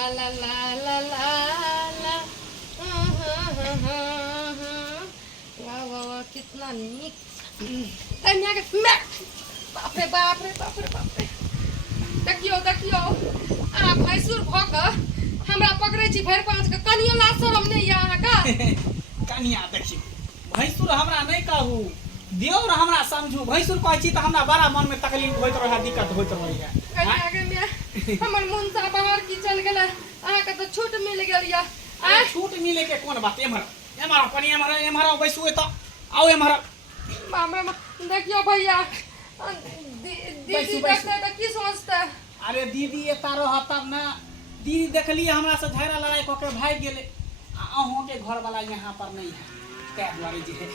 ला ला ला ला ला। वाह वाह वाह कितना नीक। कन्या के बाप रे बाप रे बाप रे बाप रे। देखियो देखियो आ भैंसुर भ क हमरा पकड़े छी भर पांच के कनियो ला शरम नहीं या अहाँ का। कनिया देखियो भैंसुर हमरा नहीं कहू दियोर हमरा समझू भैंसुर कहै छी त हमरा बड़ा मन में तकलीफ होइत रहे दिक्कत होइत रहे। कन्या के मैं हमर मन से बाहर की चल गेल अहाँ के तो छूट मिल गेल या। आ छूट मिले के कोन बात एमहर एमहर कनिया एमहर बैसू त आओ एमहर। बाप रे देखियो भैया दीदी देखते तो की सोचते। अरे दीदी एता रह तब ना दीदी देखली हमरा से झगड़ा लड़ाई क के भाग गेले आ अहों के घर वाला यहाँ पर नहीं है तै द्वारे जे है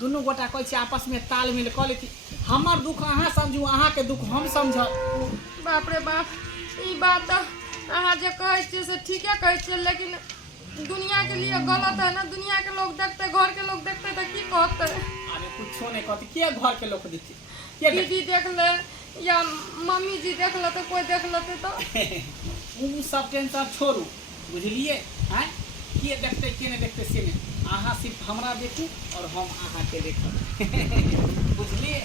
दुनू गोटा कहै छी आपस में तालमेल क लेती हमर दुख अहाँ समझू अहाँ के दुख हम समझब। बाप रे बाप ई बात अहाँ जे कहै छी से ठीके कहै छी लेकिन दुनिया के लिए गलत है ना। दुनिया के लोग देखते घर के लोग देखते तो की कहते। अरे कुछो नहीं कहते के घर के लोग देखते के दीदी देख ले या मम्मी जी देख ले तो कोई देख लेते तो उ सब टेंशन छोड़ू बुझलिए हैं के देखते के नहीं देखते से नहीं अहाँ सिर्फ हमरा देखू और हम अहाँ के देखब बुझलिए।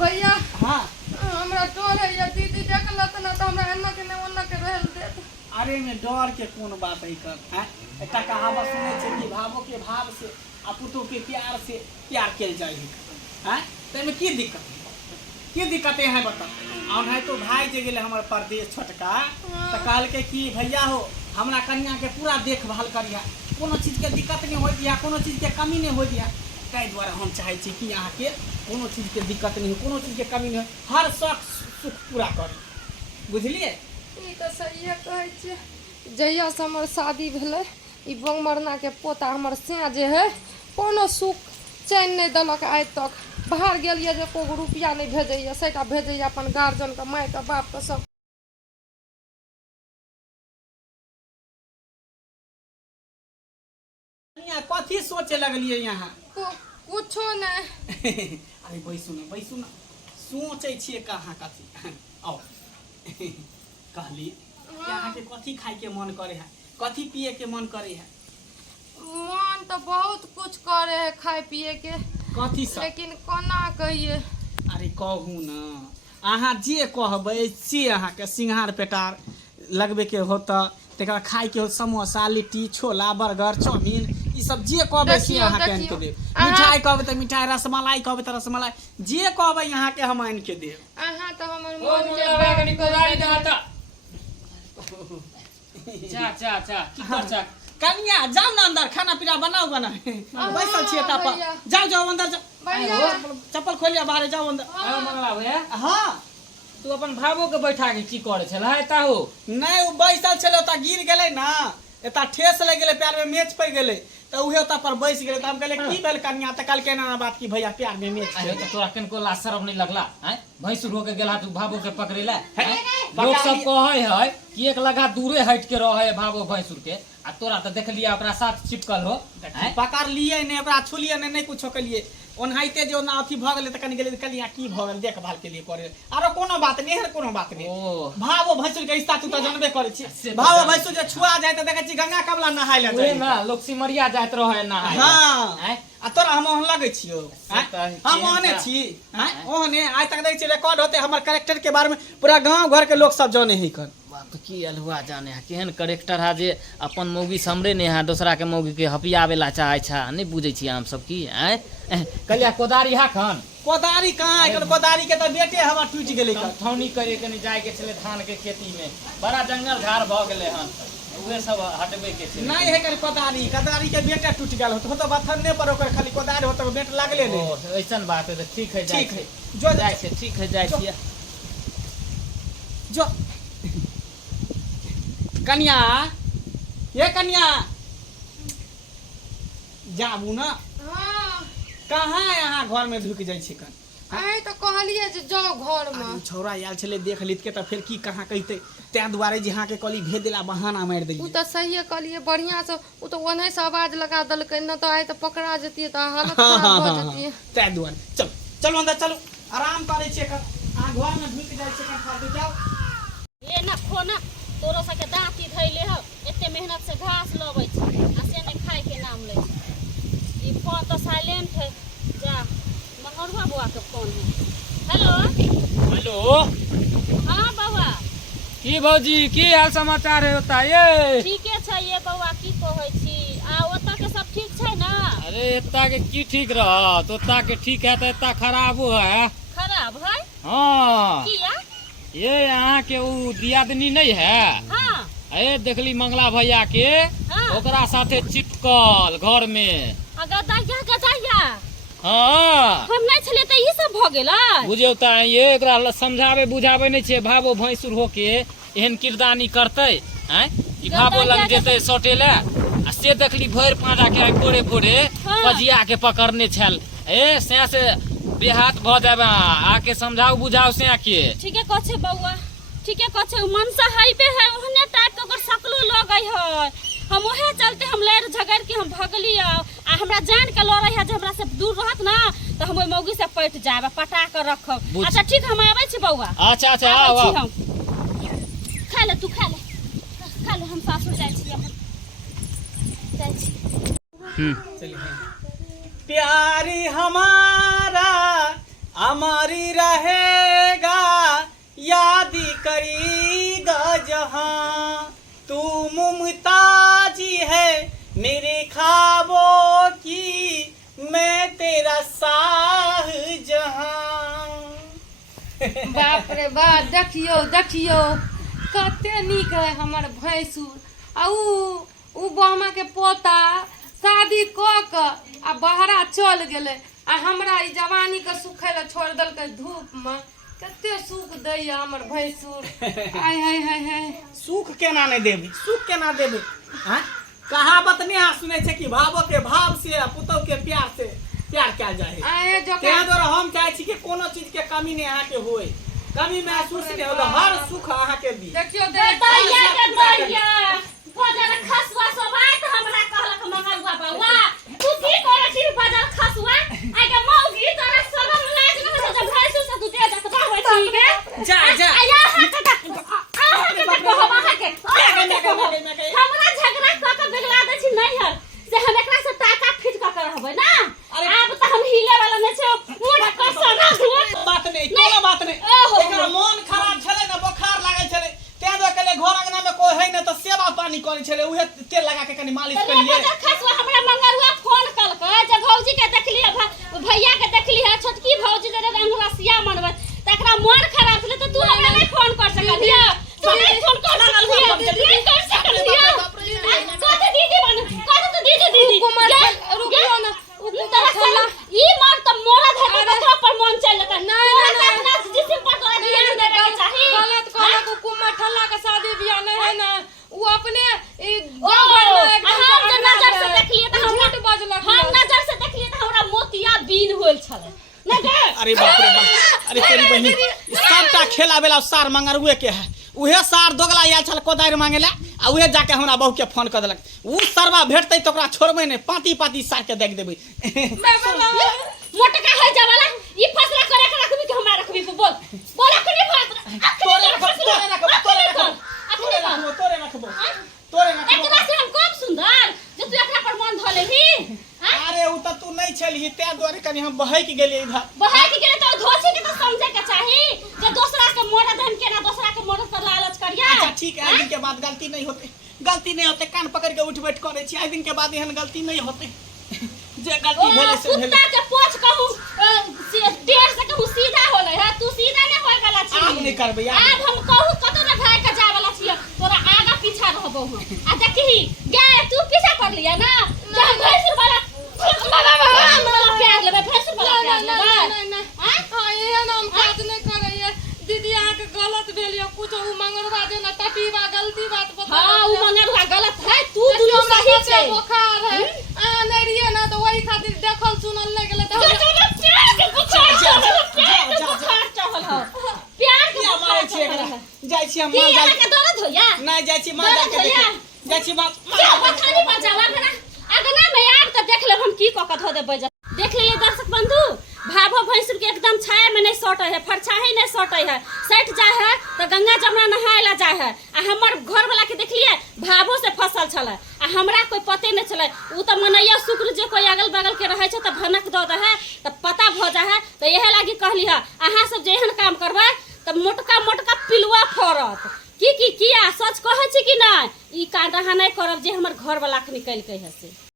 भैया हाँ हमरा डर है या दीदी देख लेते ना तो हमरा एन्ना के नहीं ओन्ना के रहल देत। अरे में डर के कौन बात है कर हैं एटा कहावत सुने छे कि भावो के भाव से आ पुतो के प्यार से प्यार कैल जाय है हैं ते में की दिक्कत है बता और है तो भाई जे गेले हमर परदेश छोटका त कहल के कि भैया हो हमरा कन्या के पूरा देखभाल करिया कोनो चीज के दिक्कत नहीं होय दिया कोनो चीज के कमी नहीं होय दिया तै द्वारा हम चाहे छी कि यहाँ के कोनो चीज के दिक्कत नहीं कोनो चीज के कमी नहीं हर शौक सुख पूरा करी बुझलिए। ई तो सही कहै छै जहिया से हमर शादी भेलै ई बंगमरना के पोता हमर से जे है कोनो सुख चैन नहीं दलक आइ तक बाहर गेलिए जे को रुपया नहीं भेजैया सेटा भेजैया अपन गार्जियन के माय के बाप के सब। कथी सोचे लगलिए यहाँ कुछो नहीं। अरे बैसू ना सोचे छिए कहाँ कथी आओ कहली यहाँ के कथी खाए के मन करे है कथी पिए के मन करे है। मन तो बहुत कुछ करे है खाए पिए के कथी सब लेकिन कोना कहिए। अरे कहू ना अहाँ जे कहबै से अहाँ के सिंघार पेटार लगबे के होता तकरा खाए के हो समोसा लिट्टी छोला बर्गर चाउमीन ई सब जे कहबै से अहाँ के आनि के देब। मिठाई कहबै त मिठाई रसमलाई कहबै त रसमलाई जे कहबै यहाँ के हम आनि के देब। अहाँ तो हमर मन के चा कन्या जाओ ना अंदर खाना पीना बनाओ बना बैसल छिए ता पर जाओ अंदर जाओ चप्पल खोलिया बाहर जाओ अंदर। मंगला भैया हाँ तू अपन भावो के बैठा के की करे छला एता हो नहीं वो बैसल छले ओता गिर गेले ना एता ठेस लग गेले पैर में मैच पड़ गेले तो उहे ओता पर बैस गेले त हम कहले की भेल कन्या त कल केना बात की भैया पैर में मैच अरे तो तोरा कनको ला शरम नहीं लगला हैं भैंसुर हो के गेला तू भावो के पकड़ेला लोग सब कहै है कि एक लगा दूरे हट के रहे भावो भैंसुर के आ तोरा त देख लिया ओकरा साथ चिपकल हो पकड़ लिए ने ओकरा छुलिए ने कुछो कलिए ओनाइते जो ना अथी भ गेले त कनि गेले कलिया की भ गेल देखभाल के लिए करे आरो कोनो बात नहीं है कोनो बात नहीं। भावो भैंसुर के रिश्ता तू त जानबे करे छी भावो भैंसुर जे छुआ जाय त देखै छी गंगा कमला नहाय ले ओए ना लोग सिमरिया जात रहे ना हां आ तोरा हम ओहन लगै छियो हम ओहने छी हैं ओहने आज तक देखै छी रिकॉर्ड होते हमर कैरेक्टर के बारे में पूरा गांव घर के लोग सब जाने ही कर बाप की अलहुआ जाने है केहन कैरेक्टर है जे अपन मौगी समरे ने है दूसरा के मौगी के हपियावेला चाहे छा नहीं बुझै छी हम सब की हैं कलिया कोदारी हा खन कोदारी कहां एकर कोदारी के त बेटे हमर टूट गेलै ठौनी करे के नहीं जाय के छले धान के खेती में बड़ा जंगल झाड़ भ गेले हन उहे सब हटबे के छले नहीं है कर कोदारी के बेटा टूट गेल हो तो बथन्ने पर ओकर खाली कोदारी हो तो बेटा लागले नहीं ओ ऐसन बात है तो ठीक है ठीक है जो जाय से ठीक है जाय छिया जो कन्या ये कन्या जाबू ना हां कहाँ यहाँ घर में ढुक जाय छी कन आई तो कहलिए जे जाओ घर में छौरा आयल छले देख लित के त फिर की कहाँ कहते तै दुआरे जे यहाँ के कली भेज देला बहाना मार दे उ तो सही कहलिए बढ़िया से उ तो ओने से आवाज लगा दलकै न तो आई तो पकड़ा जतिए त हालत खराब हो जतिए तै दुआरे चलो अंदर चलो आराम करे छी आ घर में ढुक जाय छी कन फालतू जाओ ए ना खोना तोरो सबके दाँती धैले हो एते मेहनत से घास लबै छी आ से नहीं खाए के नाम लै छी। ई फोन तो साइलेंट है। जा मंगरुआ बुआ के फोन है। हेलो हेलो हाँ बउआ की भौजी की हाल समाचार है होता ये? ठीके छै ये बउआ की कहै छी। आ ओतऽ के सब ठीक छै ना? अरे इतना के की ठीक रहत, उतना के ठीक है तो इतना खराबो है। खराब है हाँ किया? ये यहाँ के वो दियादनी नहीं है, हाँ अरे देखली मंगला भैया के हाँ ओकरा साथे चिपकल घर में। गदाइया गदाइया हाँ हम नहीं छलिए त ई सब भ गेलै। बुझे ये एकरा समझावे बुझावे नहीं छे, भावो भैंसुर होके एहन किरदानी करते हैं कि भावो लग जेते सटेले आ से देखली भर पाँजा के भोरे भोरे हाँ। पजिया के पकड़ने छल। ए से बेहात भ जाबे, आके समझाओ बुझाओ से के। ठीके कह छै बउआ, ठीके कह छै। मनसा हाइबे है ओहने टाइप के ओकर सकलो लगै है। हम ओहे चलते हम लड़ झगड़ के हम भगली आ हमरा जान के लड़ै है जे हमरा से दूर रहत ना तो हम ओइ मौगी से पट जाब पटा के रखब। अच्छा ठीक हम आबै छी बउआ। अच्छा अच्छा आबै आओ छी हम। खा ले तू खा ले हम सासुर जाइ छी अपन जाइ छी। चलिए प्यारी हमारा अमरी रहेगा, याद करेगा जहां तू मुमताजी है मेरे ख्वाबों की, मैं तेरा शाहजहां। बाप रे बाप, देखियो देखियो कते नीक है हमर भैंसुर। आ उ बहमा के पोता शादी क के आ बहरा चल गेले आ हमरा ई जवानी के सुखै ले छोड़ देलकै धूप में। कते सुख दैया हमर भैंसुर। आय हाय हाय हाय। सुख केना नहीं देबी, सुख केना देबी? हाँ कहावत नहीं हाँ सुने छे कि भावो के भाव से पुतौ के प्यार से प्यार क्या जाए। आए जो तें द्वारा हम चाहे छी कि कोनो चीज के कमी नहीं अहाँ के होए, कमी महसूस नहीं हो, हर सुख अहाँ के दी। देखियो गदाइया गदाइया बाजार खसवा सबाय त हमरा कहलक मंगलवा बउआ तू की करे छी बाजार खसवा आगे मौगी तोरा शरम लाज न हो जब भैंसु से तू दे देखता होय छी के जा जा आया हाथ का कहवा के हमरा झगड़ा क के बिगला दे छी नहीं है से हम एकरा से टाका फिट क के रहबै ना। अब त हम हिले वाला ने छै मोरा कसना बात नहीं कोनो बात नहीं। एकरा मन खराब छले ना, बुखार लागै छले, तें दो के घर अंगना में कोई है ना तो सेवा पानी करै छले, उहे तेल लगा के कनी मालिश कर लिए। खसवा हमरा मंगरुआ फोन कलकै जे भौजी के देखली भैया के देखली है छोटकी भौजी जे रंगरसिया मनबै तकरा मन खराब छले तो तू हमरा नहीं फोन कर सकलिया। तू नहीं फोन कर सकलिया, नहीं कर सकलिया। कत दीदी बन कत तो दीदी रुकियो ना तरह ई मार त मोरा धर के पर मन चल जाता। नहीं अपना जिस्म पर तो ध्यान देवे के चाहिए। गलत कहला को कुमार ठल्ला के शादी बियाह नहीं है ना, वो अपने हम नजर से देखलिए त हमरा बजलक, हम नजर से देखलिए त हमरा मोतिया बीन होल छले ना गे। अरे बाप रे बाप, अरे तेरी बहनी सबटा खेला बेला सार मंगरुए के है, उहे सार दोगला आयल छल कोदारि मांगे ला आ उहे जाके हमरा बहू के फोन कर देलक। उ सरवा भेटतै तो ओकरा छोड़बै नहीं, पाती पाती सार के देख देबै। मोटका है जावाला ई फसला करे के रखबी के हमरा रखबी बोल बोल अखनी बात तोरे रखबो एकरा से हम कब सुंदर जे तू एकरा पर मन धले ही। अरे उ त तू नहीं छली ते द्वारे कनी हम बहै के गेलिए इधर। बहाय के गेले तो धोछी के तो समझे के चाही जे दूसरा के मरद हम केना दूसरा के मरद पर लालच करिया। अच्छा ठीक है, आज दिन के बाद गलती नहीं होते, गलती नहीं होते, कान पकड़ के उठ बैठ करे छी, आज दिन के बाद एहन गलती नहीं होते। जे गलती भेले से भेले। कुत्ता के पोछ कहूं डेढ़ से कहूं सीधा होले है, तू सीधा नहीं होय वाला छी। आब नहीं करबै यार। अब हम कहूं कतो न भाग के जाय वाला छी, तोरा आगा पीछा रहबो हम। आ देखही गे तू पीछा कर लिया ना जे हम भैंसुर वाला प्यार लेबे भैंसुर वाला प्यार लेबे। हां ये नाम बात नहीं करे दीदी, अहाँ के गलत भेलियो कुछ उ मंगरवा देना तटीबा गलती बात बता। हां उ मंगरवा गलत है, तू दुनु सही छै। बुखार है आ नहीं रिए ना तो वही खातिर देखल सुनल ले गेले तो प्यार के बुखार चढ़ल हो, प्यार के क्या मारे छी एकरा? जाय छी हम की मां यहाँ जाय के दर्द होया नहीं जाय छी मां जाके देखे, जाय छी मां क्या पथारी पर जाला ना अगना में आब त देख ले हम की क के धो देबै। देख ले दर्शक बंधु भाभो भैंसुर के एकदम छाया में नहीं सटै है, फरछाही नहीं सटै है, सट जाए है तो गंगा जमुना नहाए ला जा जाए है आ हमर घर वाला के देखलिए भावो से फसल छले आ हमरा कोई पते नहीं चले उ त मनैया शुक्र जे कोई अगल बगल के रहे छै त भनक द दे है त पता भ जाए है त यहे लागी कहली है अहाँ सब जे एहन काम करबै त मोटका मोटका पिलुआ फरत की किया सच कहै छी कि नहीं ई कांड अहाँ नहीं करब जे हमर घर वाला के निकल के है से।